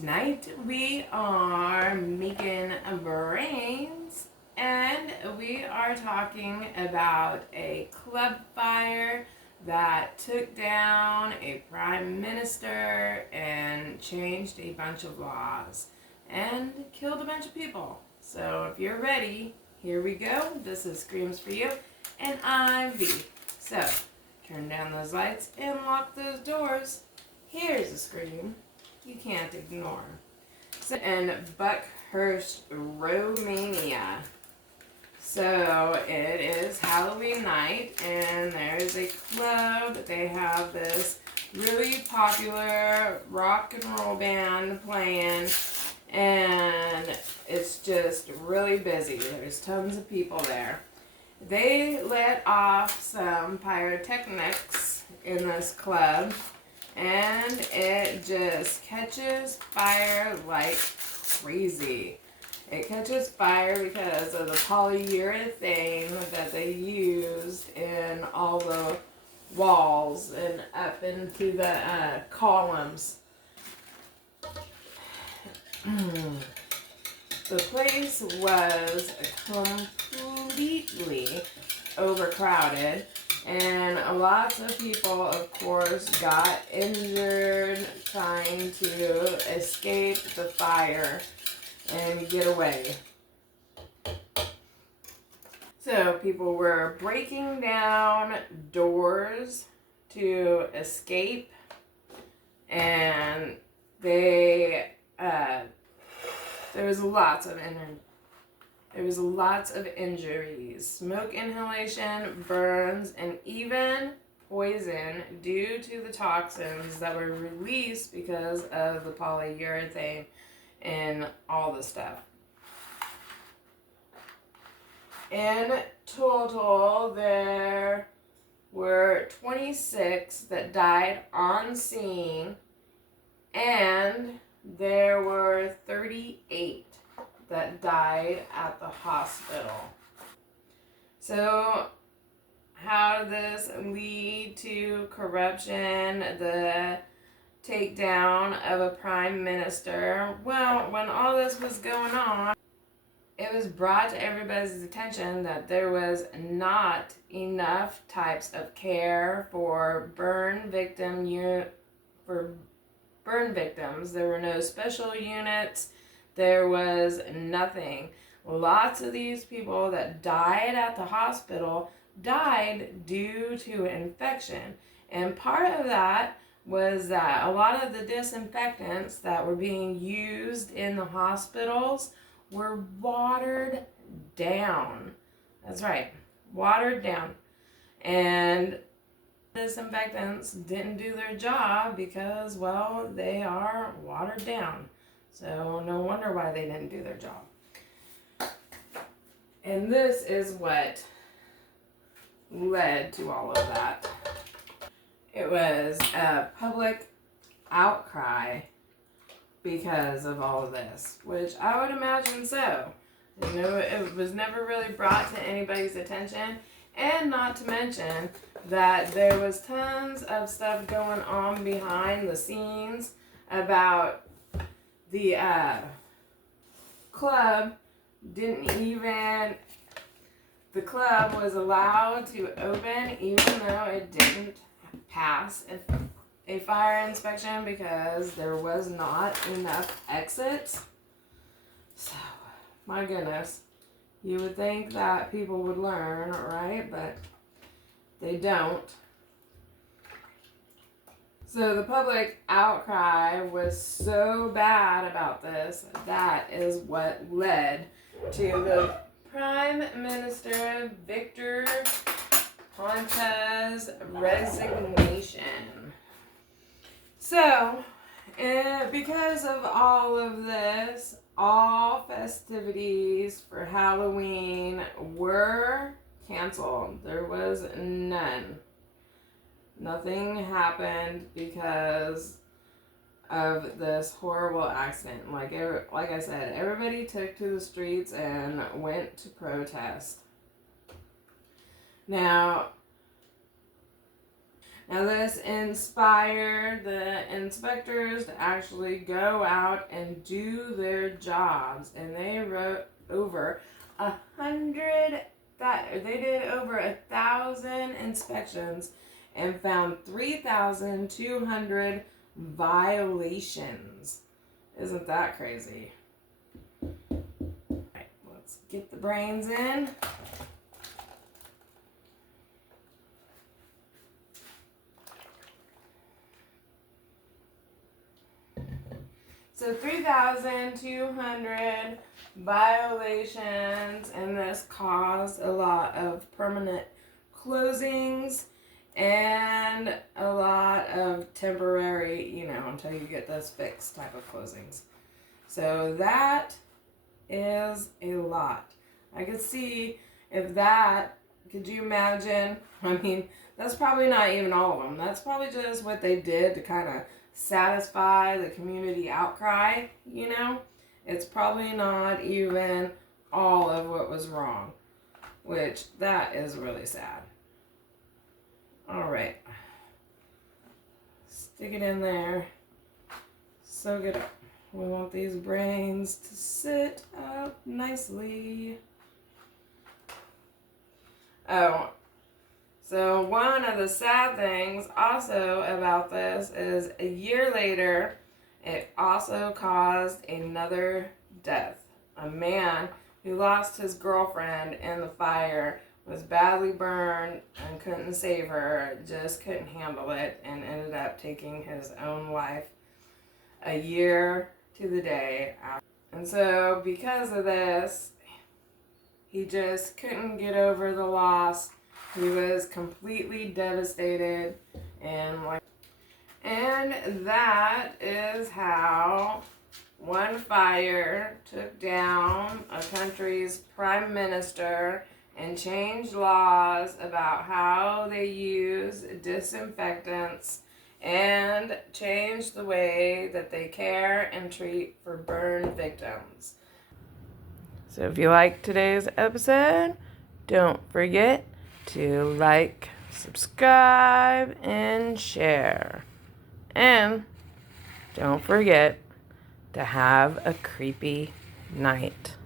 Tonight we are making brains and we are talking about a club fire that took down a prime minister and changed a bunch of laws and killed a bunch of people. So if you're ready, here we go. This is Screams for You and I'm V. So turn down those lights and lock those doors. Here's a scream you can't ignore. So, in Buckhurst, Romania. So it is Halloween night and there's a club. They have this really popular rock and roll band playing and it's just really busy. There's tons of people there. They let off some pyrotechnics in this club and it just catches fire like crazy. It catches fire because of the polyurethane that they used in all the walls and up into the columns. The place was completely overcrowded. And lots of people, of course, got injured trying to escape the fire and get away. So people were breaking down doors to escape, and there was lots of injuries, smoke inhalation, burns, and even poison due to the toxins that were released because of the polyurethane and all the stuff. In total, there were 26 that died on scene, and there were 38 that died at the hospital. So how did this lead to corruption, the takedown of a prime minister? Well, when all this was going on, it was brought to everybody's attention that there was not enough types of care for burn victims. There were no special units. There was nothing. Lots of these people that died at the hospital died due to infection. And part of that was that a lot of the disinfectants that were being used in the hospitals were watered down. That's right, watered down. And disinfectants didn't do their job because, well, they are watered down. So no wonder why they didn't do their job. And this is what led to all of that. It was a public outcry because of all of this, which I would imagine so. You know, it was never really brought to anybody's attention, and not to mention that there was tons of stuff going on behind the scenes about the club the club was allowed to open even though it didn't pass a fire inspection because there was not enough exits. So, my goodness, you would think that people would learn, right? But they don't. So the public outcry was so bad about this, that is what led to the Prime Minister Victor Ponta's resignation. So, because of all of this, all festivities for Halloween were canceled. There was none. Nothing happened because of this horrible accident. Like I said, everybody took to the streets and went to protest. Now, Now, this inspired the inspectors to actually go out and do their jobs, and they wrote over 100. They did over 1,000 inspections and found 3,200 violations. Isn't that crazy? All right, let's get the brains in. So 3,200 violations, and this caused a lot of permanent closings and a lot of temporary, until you get those fixed type of closings. So that is a lot. I could see could you imagine? I mean, that's probably not even all of them. That's probably just what they did to kind of satisfy the community outcry, It's probably not even all of what was wrong, which that is really sad. All right. Stick it in there. Soak it up. We want these brains to sit up nicely. Oh, so one of the sad things also about this is a year later, it also caused another death. A man who lost his girlfriend in the fire, was badly burned and couldn't save her, just couldn't handle it, and ended up taking his own life a year to the day after. And so because of this, he just couldn't get over the loss. He was completely devastated, and that is how one fire took down a country's prime minister and changed laws about how they use disinfectants and changed the way that they care and treat for burn victims. So if you like today's episode, don't forget to like, subscribe, and share. And don't forget to have a creepy night.